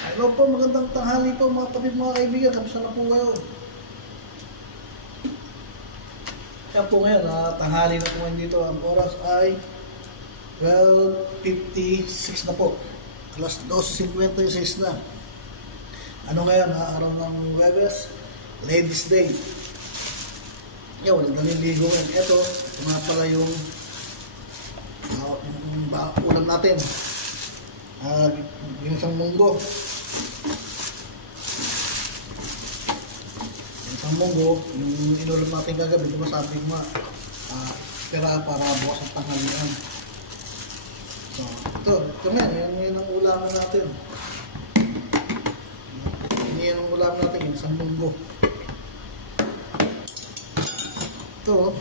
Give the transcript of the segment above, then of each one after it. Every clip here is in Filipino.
Hello po, magandang tanghali po mga kapit mga kaibigan. Kamusta na po kayo? Kaya po ngayon, tanghali na po ngayon dito. Ang oras ay 12:56 na po. Alas 12:56 na. Ano ngayon, araw ng Webes, Ladies Day. Yan, walang naliligo ngayon. Ito nga pala yung ulam natin. Ginisang munggo. Ginisang munggo, yung inulam natin kagabi, diba sabi ko nga, pera para bukas ang tanghalian. So, ito nga, yan ang ulaman natin. Yan ang ulaman natin, ginisang munggo. Ito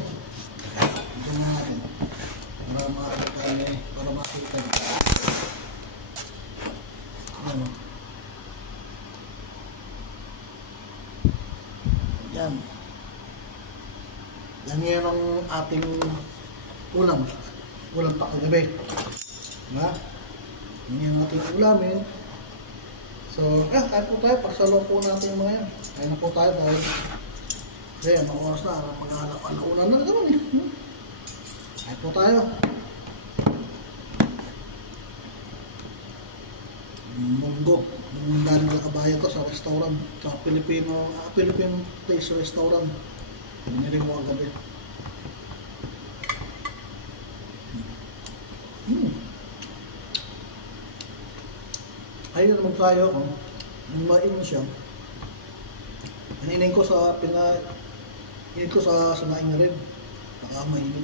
nga natin. Para makita nyo. Ano? Yan. Yan ang ating ulam. Ulam pa kagabi. Diba? Yan ang ating ulamin. So, kahit po tayo. Pagsalong po natin yung mga yan. Kaya na po tayo dahil ang oras na. Mag-alauna na naman eh. Kahit po tayo. Munggo. Yung dahil nakabayan ko sa restaurant. Sa Filipino taste restaurant. Binili mo ang gabi. Ayun naman tayo kung mainom siya. Hininin ko sa hininin ko sa sinaing na rin. Baka mainit.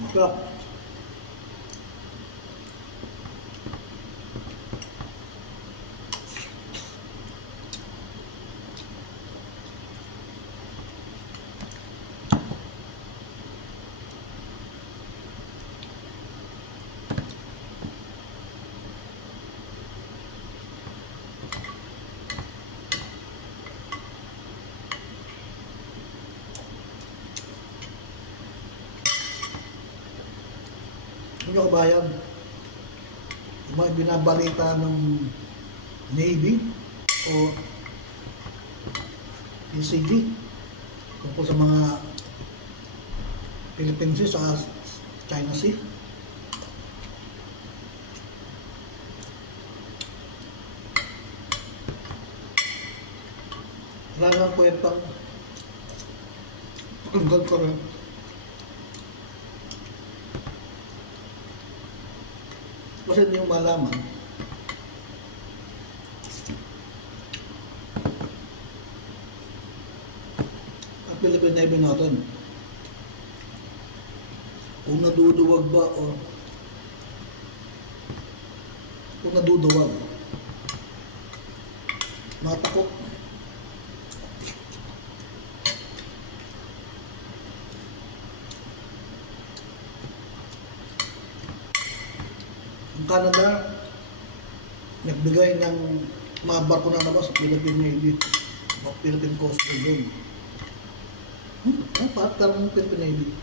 Masarap. Yung kabayan, yung mga binabalita ng Navy o PCG tungkol sa mga Philippine Sea sa China Sea. Wala nang kwentang tungkol ko rin. Kasi hindi yung malaman ang Philippine Navy natin kung naduduwag ba o kung naduduwag matakot Canada nagbigay ng mga barko na naman sa Philippine Navy o Philippine Coast Guard. Ang patar ng Philippine Navy.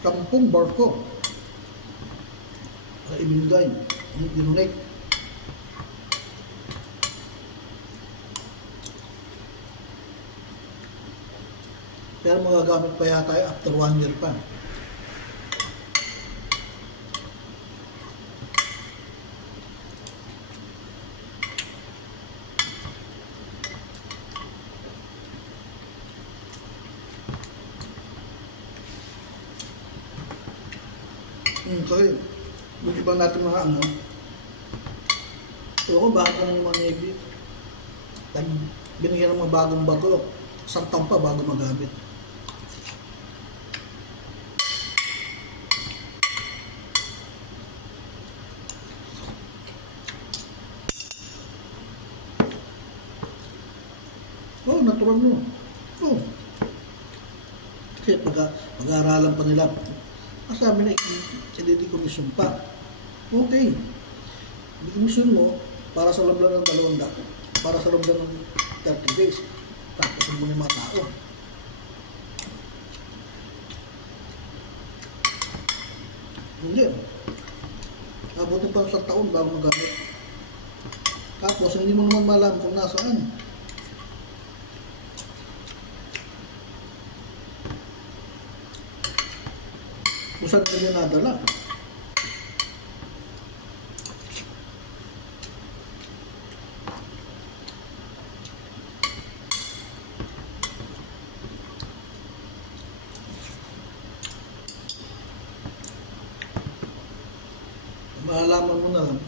Kampung barko na ibinigay, dinonate. Pero magagamit pa yata tayo after 1 year pa. Kasi yung ibang natin mga ko bakit naman yung mga Navy binigyan ng mga bagong barko, isang taon pa bago magamit. Natural mo. Kasi pag-aaralan pa nila. sabi na i-decommission pa. Okay. Decommission mo para sa loob lang ng 200, para sa loob lang ng 30 days. Tapos mo yung mga tao. Hindi. Abutin pa sa taon bago magamit. Tapos hindi mo naman malaman kung nasaan. Kung saan nila nadala. Malalaman mo na lang.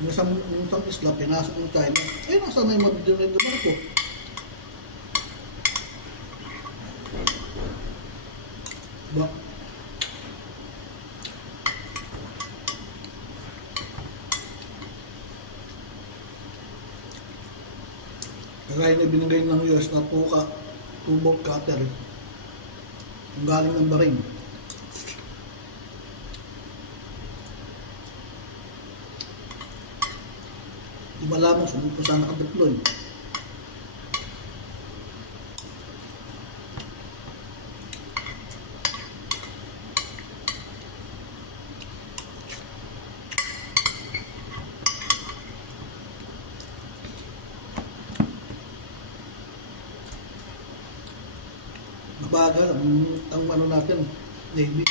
Yung isang isla, pinasok ng China. Eh, nasa na yung mabidyo na barko? Diba? Kagaya na binigay ng US na tubog cutter. Ang galing ng Bahrain. Di ba lamang kung saan nakadeploy? Mabagal ang ano natin, Navy.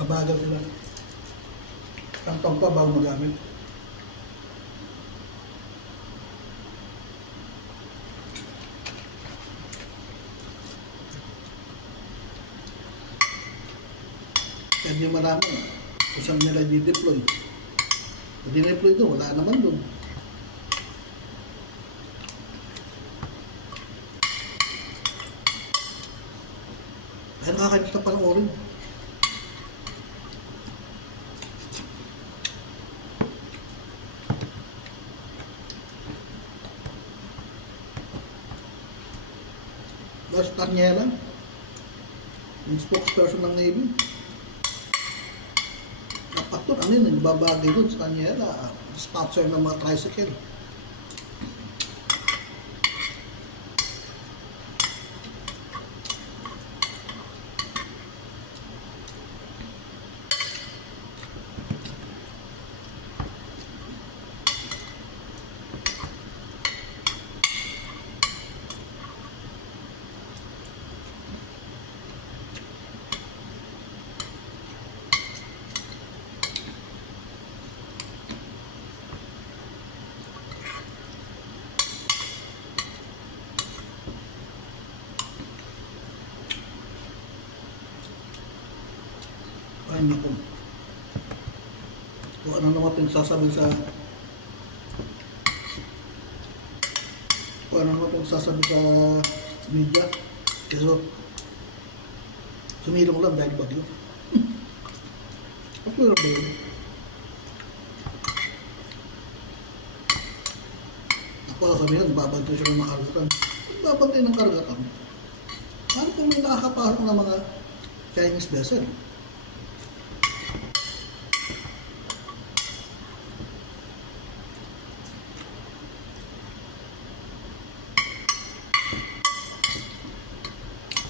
Mabagal sila. Tangtong pa bago magamit. Kaya di marami kung saan nila di-deploy. Kung di-deploy doon, wala naman doon. Kaya nakakainis na panoorin. Tapos Tanyela, yung spokesperson ng Navy. Dapat doon, ano yun, nagbabagay doon sa Tanyela, sponsor ng mga tricycle. Ay, naku. Kung ano naman pinagsasabi sa media, kasi sumilong lang dahil bagyo. Ako lang ba yun? Ako sabihin, babantay siya ng mga kargatan. Babantay ng kargatan. Ano kung may nakakapasok ng mga Chinese vessel?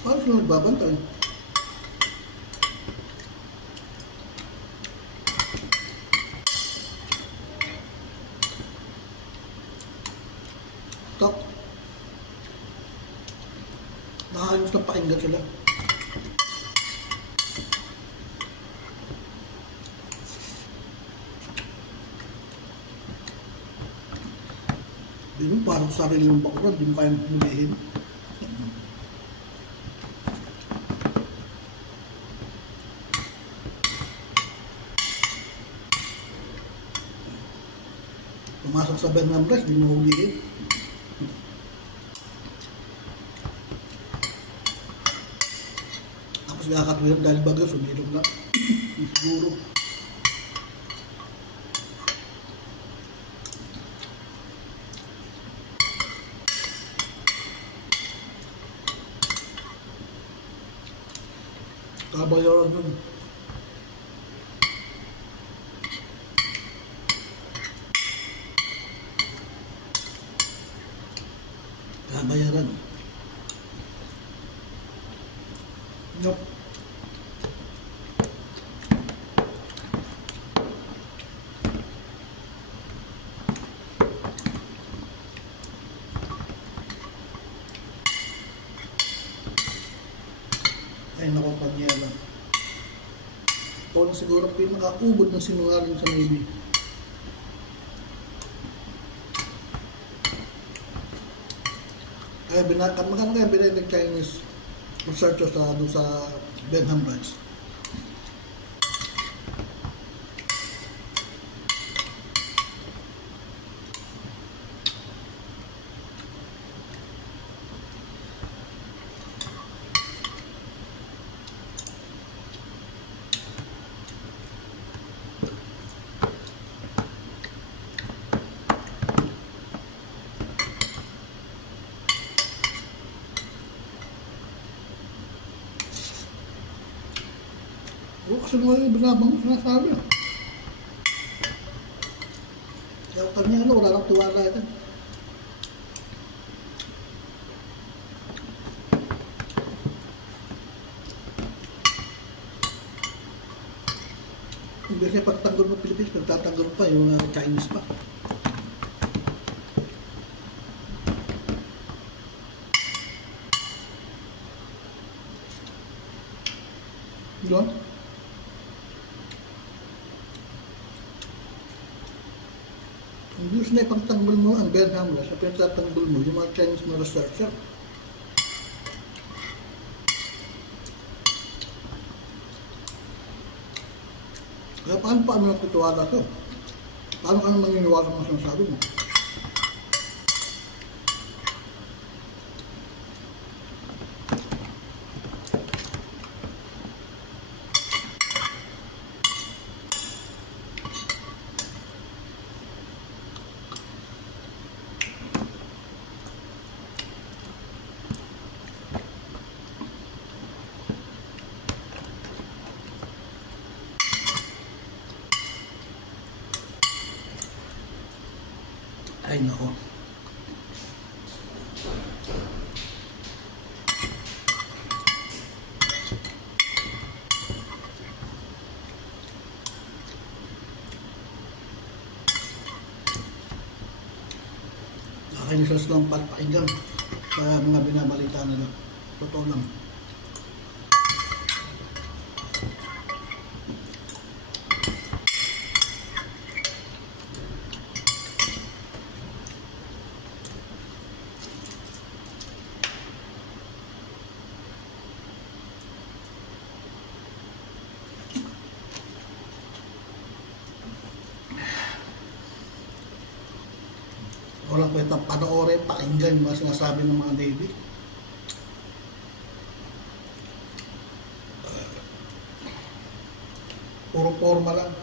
Paano sila nagbabantay? Stop. Nakakayos na pakinggan sila. Di mo parang sarili ng bakuran, di mo kayang hulihin. Pumasok sa Bernam Rice, di mo hulihin. Tapos nakakatwir dahil bagyo, sumilong na. Siguro. Kabayaran dun. Kabayaran. Yup. Ay naku, panyera. Ito na siguro pinakaubod ng sinungaling sa Navy. Kaya magkano kaya binayad ng Chinese researchers sa Bernam Rice? Kasi mga binabang sinasabi. Kaya kanya wala nang tuwala ito. Hindi siya pagtanggol ng Pilipinas, pagtatanggol pa yung Chinese pa. Diba? Hindi na ipagtanggol mo ang Bernam Rice, at pinagtatanggol mo yung mga Chinese na researcher. Kaya paano natutuwala ko? Paano ka nang maniniwala mo sa sinasabi mo? Ay nako. Nakakainis lang palpakinggan sa mga binabalita nila. Totoo lang. Walang kwentang panoorin, pakinggan yung mga sinasabi ng mga Navy. Puro forma lang.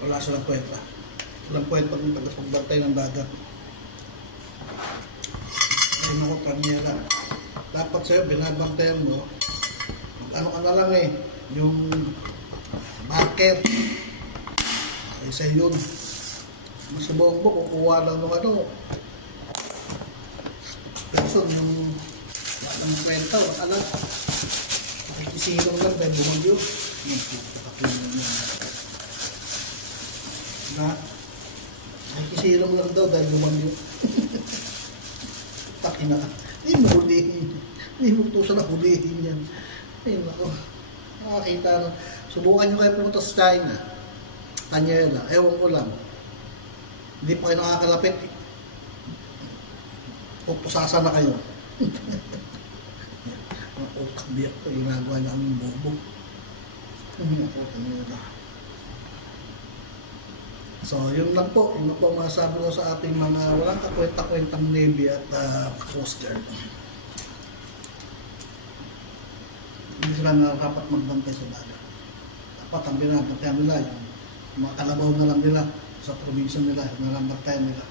Wala silang kwenta. Walang kwenta kung tagapagbantay ng dagat. Ay naku, kanyela. Dapat sa'yo, binabantayan mo. Ano ka na lang eh. Yung market. Ay sa'yo yun. Masabong mo, kukuha lang ng ano. Person, yung walang kwenta, wala. Nakikisilong lang dahil bumagyo. Yung pagkakakulang mo. Na nakikisirang lang daw dahil bumagyo. Takina ka. Hindi mo hulihin. Hindi mo tusan na hulihin yan. Ay nako. Nakakita na. Subukan nyo kayo pumunta sa China. Tanyela, ewan ko lang. Hindi pa kayo nakakalapit. Pupusasan na kayo. Ang utak biyak ko, ginagawa niya aming bobo. Ako, Tanyela. So, yun lang po masabi ko sa ating mga walang kakwenta-kwentang Navy at Coast Guard. Hindi sila na dapat magbantay sa dagat. Dapat ang binabantayan nila, yung mga kalabaw na lang nila sa probinsya nila, na lang bantayan nila.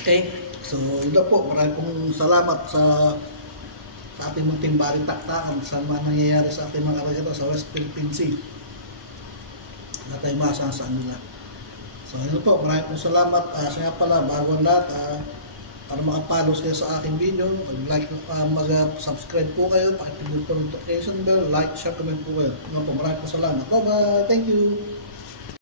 Okay, so yun lang po. Maraming pong salamat sa ating mga timbari taktakan sa mga nangyayari sa ating mga karagatan sa West Philippine Sea. Na tayo masasaan nila. So yun po, maraming pong salamat. Siya nga pala, bago ang lahat, para makapalo kayo sa aking video, mag-like, mag-subscribe po kayo, pakipindot po ng notification bell, like, share, comment po kayo. Yun po, maraming pong salamat. Bye-bye! Thank you!